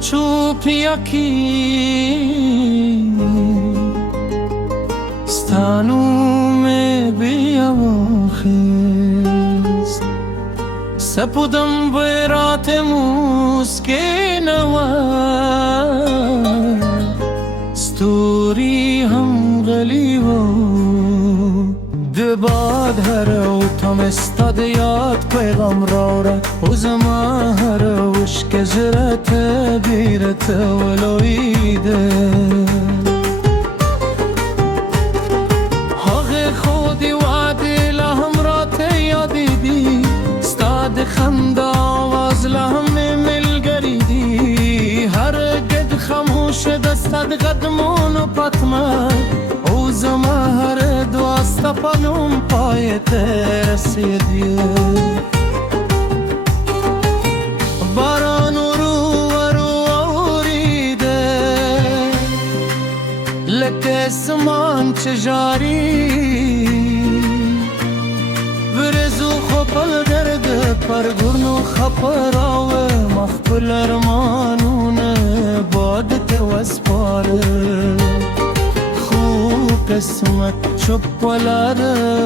چوب یکی ستانوم بیاخست سپودم برات مسکینوار ستوری هم غلیو دباد هر تم استاد یاد پیغام را زما هر وشک زرت بیرت ولویده حق خودی وعده لهم رات یادیدی استاد خنده آواز لهم ملگریدی هر گد خاموش دستد قدمون و پتمه او زما هر دوست پنوم پایت رسیدی باران رو آوریده لکه سمان چجاری برزو خپل درد پرگرنو خپراو مخبل ارمانون بادت وسپاره خوب قسمت چپ ولاره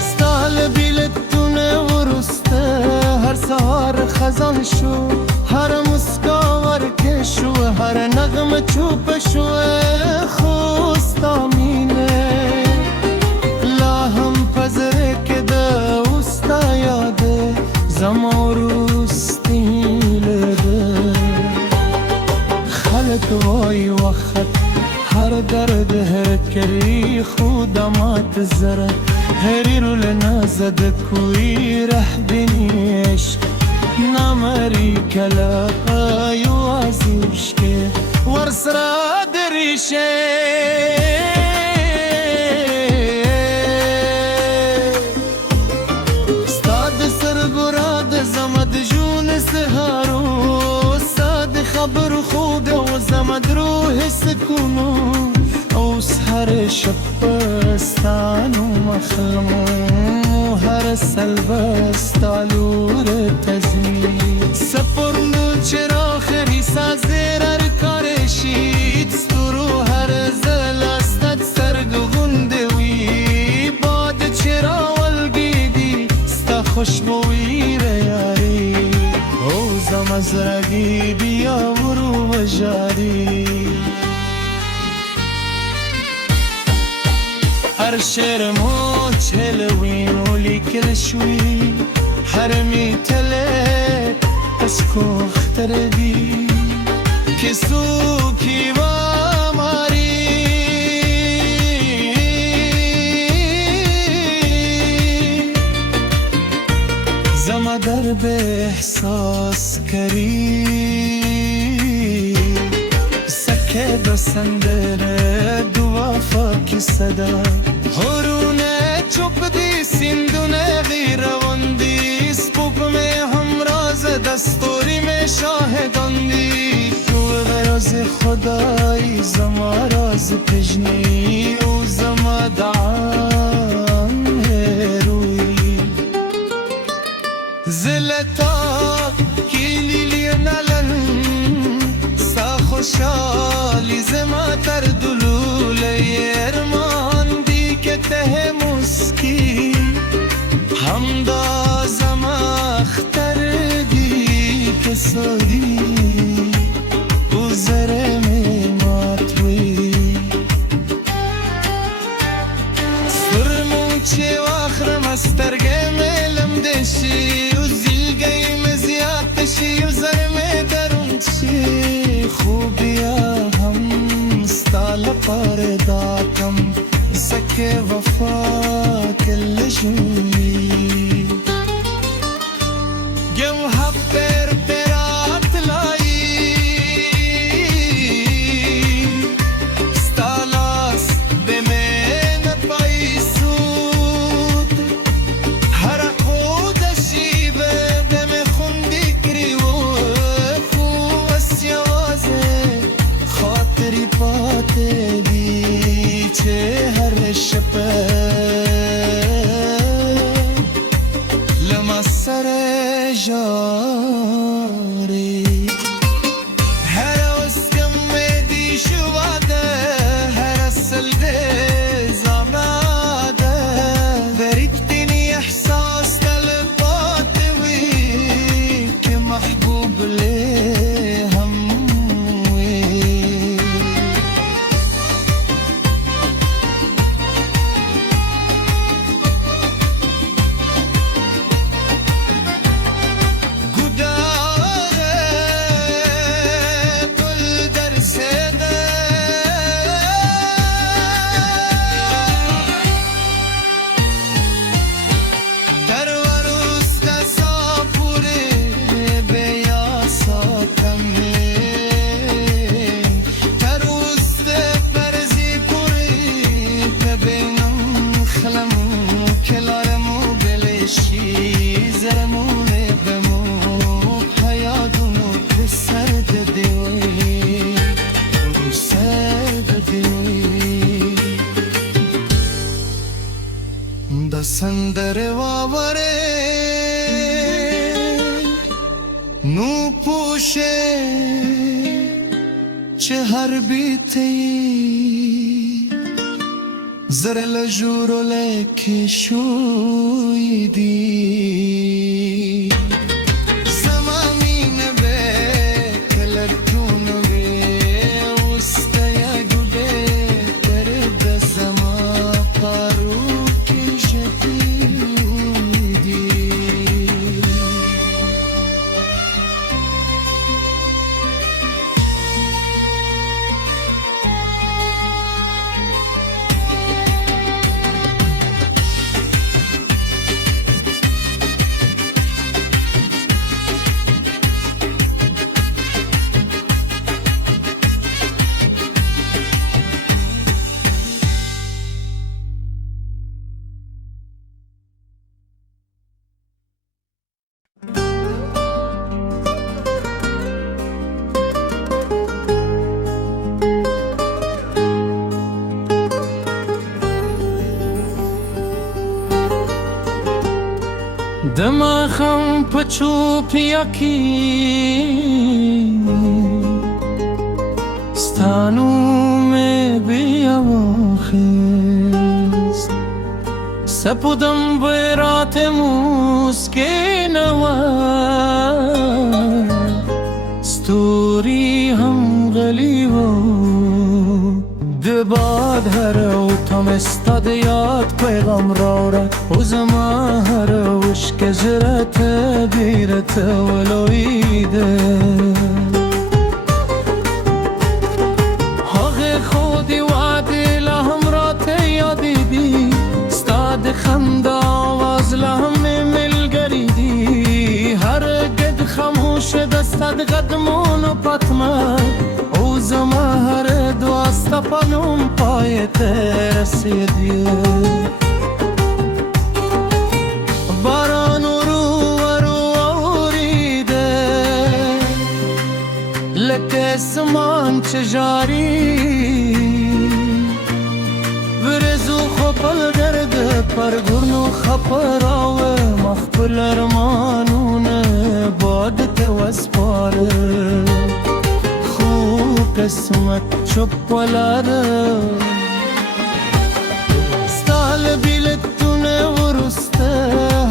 ستال بیلتونه ورسته هر سهار خزان شو هر مسکاور که شو هر نغم چوب شو خوستامینه لاهم پزره که ده اوستا یاده زماروستیله ده خلق وای وقت هر درد هر کری خودمات زره هری رو لنازد کوی ره بینیش نمری کلا یوازیش که ورسرا دریشه استاد سرگراد زمد جون سهارو استاد خبر خود و زمد روح سکونو اوس هر شبستان و مخلمو هر سلبستالور تزمید سپرنو چرا خری سازر هر کارشید سترو هر زلستت سرگوندوی باد چرا ولگیدی ستا خوشبوی ریاری او زمزرگی بیا برو بجاری هر شعر مو چلوین و لیکل شوی هر میتله از کختر دی که سوکی با ماری زما در به احساس کری سکه دو سندره دو وفا کی صدا هرونه چوب دی سیندونه غیرواندی سپوپ می همراز دستوری می شاهداندی تو غراز خدای زما راز پجنی او زما دعان روی زلتا کلیلی نلن سا خوشالی زما تر دلول ارمان دی که ته مسکی همدا زما اختر دی که سادی او زرم ماتوی سرمون چه واخرم استرگه میلم دشی و زیلگه مزیاتشی و زرم درون چی خوبیا هم ستال پر داتم سکه وفا کل جوی گم حبر برات بوبله هموی گداره گل در سده در وروس دسا پوره بیاسا کمه در وست فرزی پوره ببینم خلمو کلارمو بلشی زرمونه بمو حیادونو سر ددوی سر ددوی د سندر واوره نو پوشه چه هر بیتی زر لجورو لکه شویدی زمامین به کلرتونو به وسته گوده درد زما پارو که شدیدی دماغم پچوپیا کی ستانو میں بیاخست سپودم برات مسکنوا ستوری هم غلیو دباد هر تم استاد یاد پیغام را و زما هر وشک زرت بیرت ولویده حق خودی وعده لهم را یادیدی استاد خنده آواز لهم ملگریدی هر گد خاموش دستد قدمون و پتمه او زما هر دوست پنوم پایت رسیدی باران رو آوریده لکه اسمان چجاری برزو خپل درد پرگرنو خپراو مخبل ارمانون بادت وسپاره قسمت چپلاره ستال بیلتونه ورسته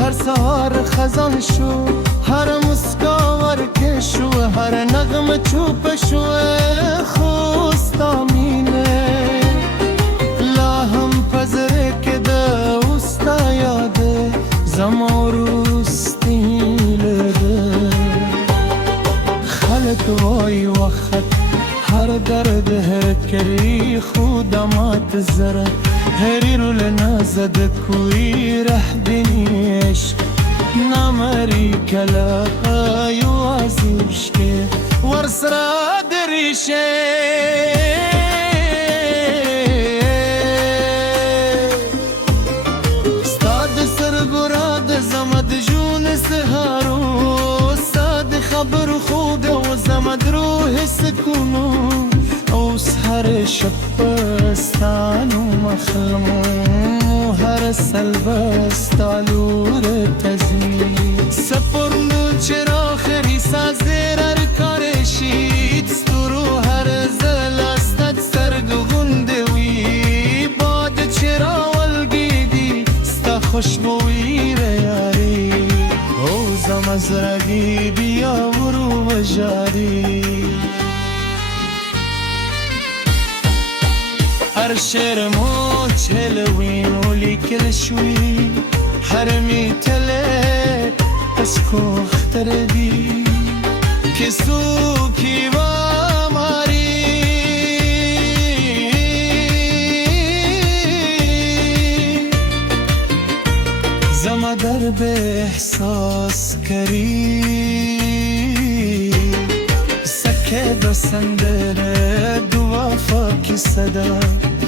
هر سهار خزان شو هر مسکاور که شو هر نغم چوب شو خوستامینه لاهم پزره که دوستا یاده زماروستیله ده خلط وای وقت هر درد هر کری خودمات زره هری رو لنازد کوی ره دینی عشق نمری کلا یوازیش که ورس را دریشه استاد سر براد زمد جون سهارو استاد خبر خود و زمد روح سکونو اوس هر شبستان و مخلمو هر سلبستالور تزی سپرنو چرا خری سازر هر کارشید سترو هر زلستت سرگوندوی باد چرا ولگیدی ستا خوشبوی ریاری او زمان نظرگی بیا ورو و جاری هر شعر مو چلوین و لیکل شوی هر میتله اسکو اختر دی کسو کی با ماری زما در به احساس کری سکه دو سندره دو وفا کی صدا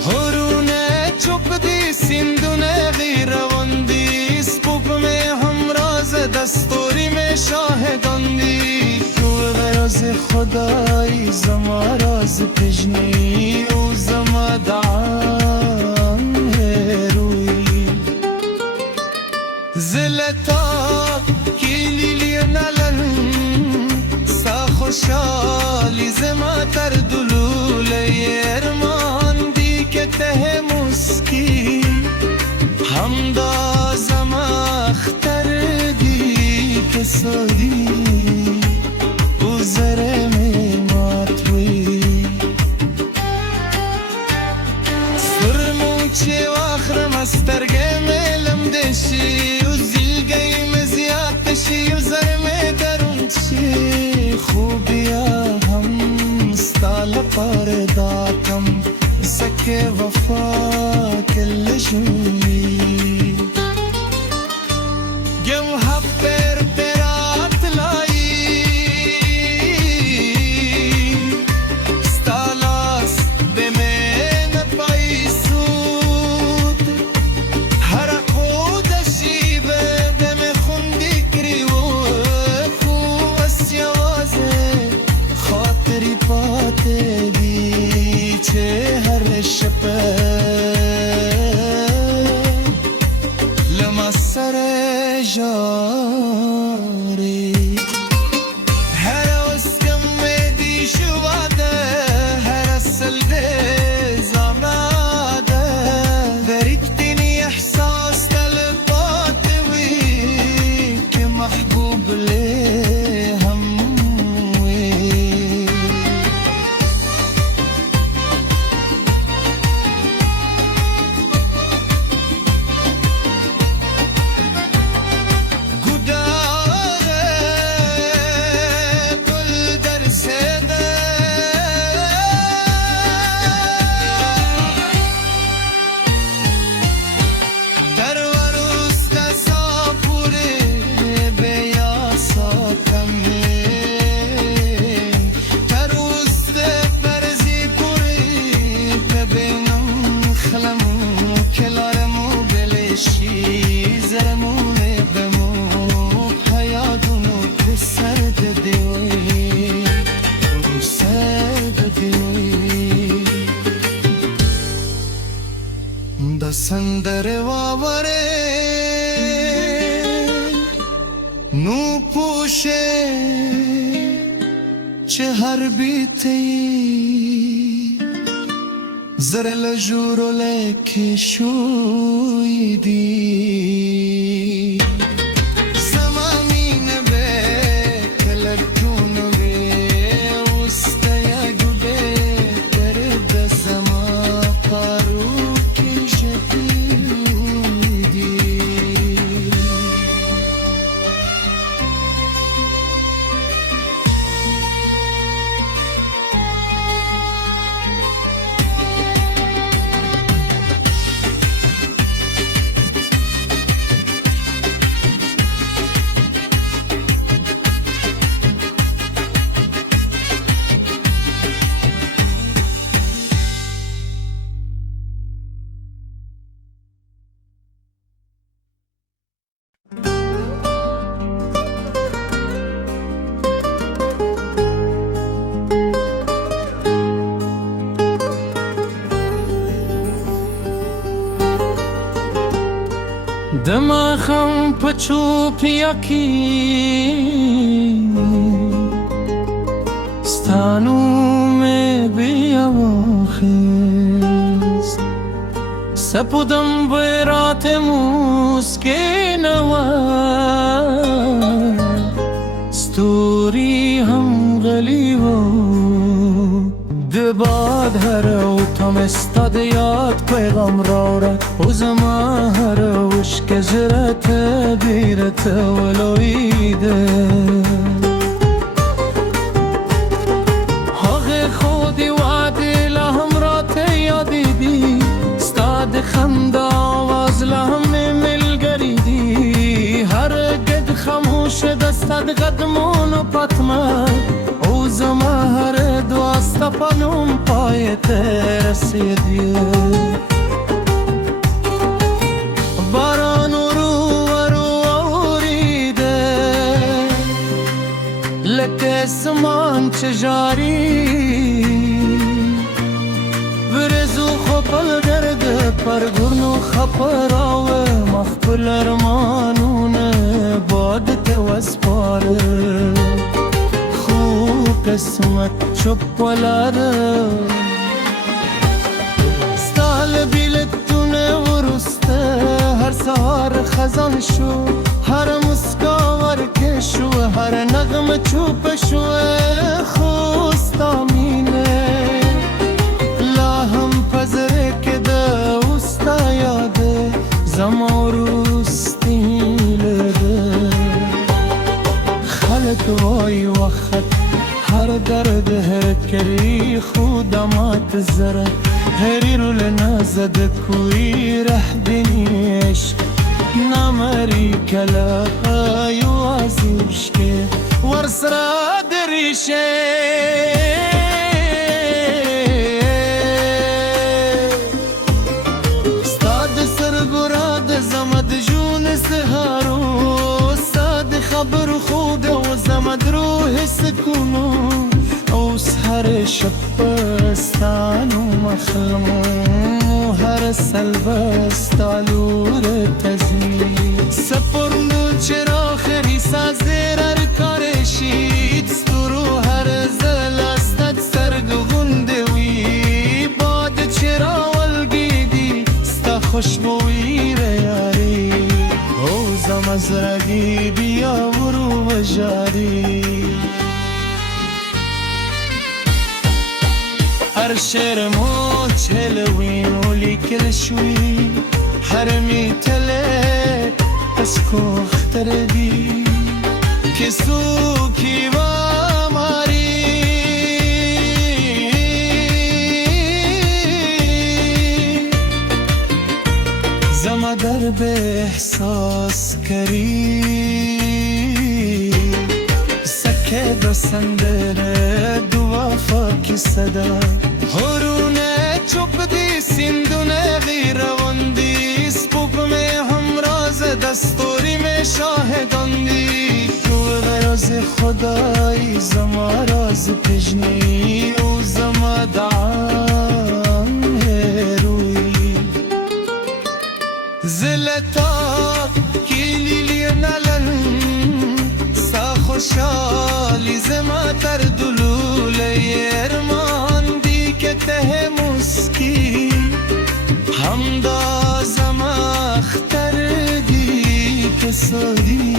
هرونه چوب دی سیندونه غیر وندی سپوپ میں ہم راز دستوری میں شاہدان دی تو غراز خدای زما راز پجنی او زما دعان روی زلتا کیلی لینالن سا خوشالی زما تر دلول ارمان دی که ته مسکی همدا زما اختر دی که سادی او زره می ماتوی سرمون چه واخرم استرگه میلم دشی و زیلگی مزیاتشی و زرم درون چی خوبیا هم ستال پرداتم سکه وفا کل جوی گم حبر ترات لائی ستالاس بمن پای سود هر خودشی به دم خوندی کری و خوب اسیازه خاطری پاته بی چه هر شپه لما سر جاری هر اسکم دی شواده هر اصل ده زماده دریکتینی احساس تلقات وی که محبوب لی هموی سندر واوره نو پوشه چه هر بیتی زر لجورو لکه شویدی زمامین به کلکونو به استیا گوبه درد زما پارو دماغم پچوپیا کی ستانو میں بیاواخست سپودم برات موسکینوا راغلی و دباد هره و تم استاد یاد پیغام راوره و زمان هره وش که جرت بیرت ولویده حق خودی وعدی لهم را تیادیدی استاد خند آواز لهم ملگریدی هرگد خموش دستد قدمون و پتمه او زمان هر دواست پنوم پایت رسیدی باران رو اوریده لکه اسمان چجاری برزو خپل درد پرگرن و خپراوه مخپل ارمانون بادت وسپاره خوب قسمت چپ ولاره ستال بیلتونه ورسته هر سهار خزان شو هر مسکاور کشو هر نغم چوب شو خوستامینه لاهم پزره که ده اوستا یاده زماروستی لده خلق وای وقت هر درد هر کری خودمات زره هری رو لنازد کوی ره دنی عشق نمری کلا یوازیش که ورس را دریشه استاد سرگراد زمد جون سهارو استاد خبر خود و زمد روح سکونو اوس هر شبستان و مخلمو هر سلبستالور تزمی سپرنو چرا خری سازر هر کارشید سترو هر زلستد سرگوندوی باد چرا ولگیدی ستا خوشبوی ریاری او زمزرگی بیا ورو بجاری هر شعر موج هلوین ولی کل شوی هر میتله اسکو اختر دی کسو کی و ماری زما در به احساس کری سکه دو سندره دو وفا کی صدا هرونه چوب دی سیندونه غیروندی سپوپ میں همراز دستوری میں شاهداندی تو غراز خدای زما راز پجنی او زما دعام روی زلتا کیلی لینالن سا خوشالی زما تر دلوله ارمان دی که ته مسکی همدا زما اختر دی که سادی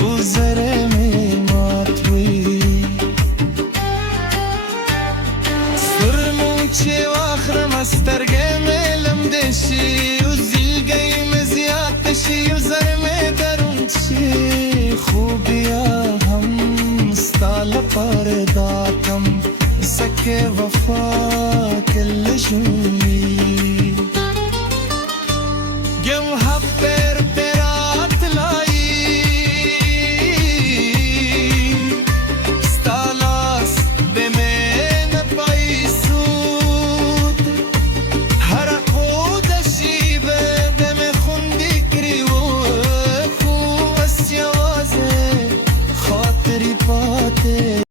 او زرم ماتوی سرمون چه واخرم استرگه ملم دشی و زیلگه مزیاتشی و زرم درون چی خوبیا هم ستال پرداتم سکه وفا کل جوی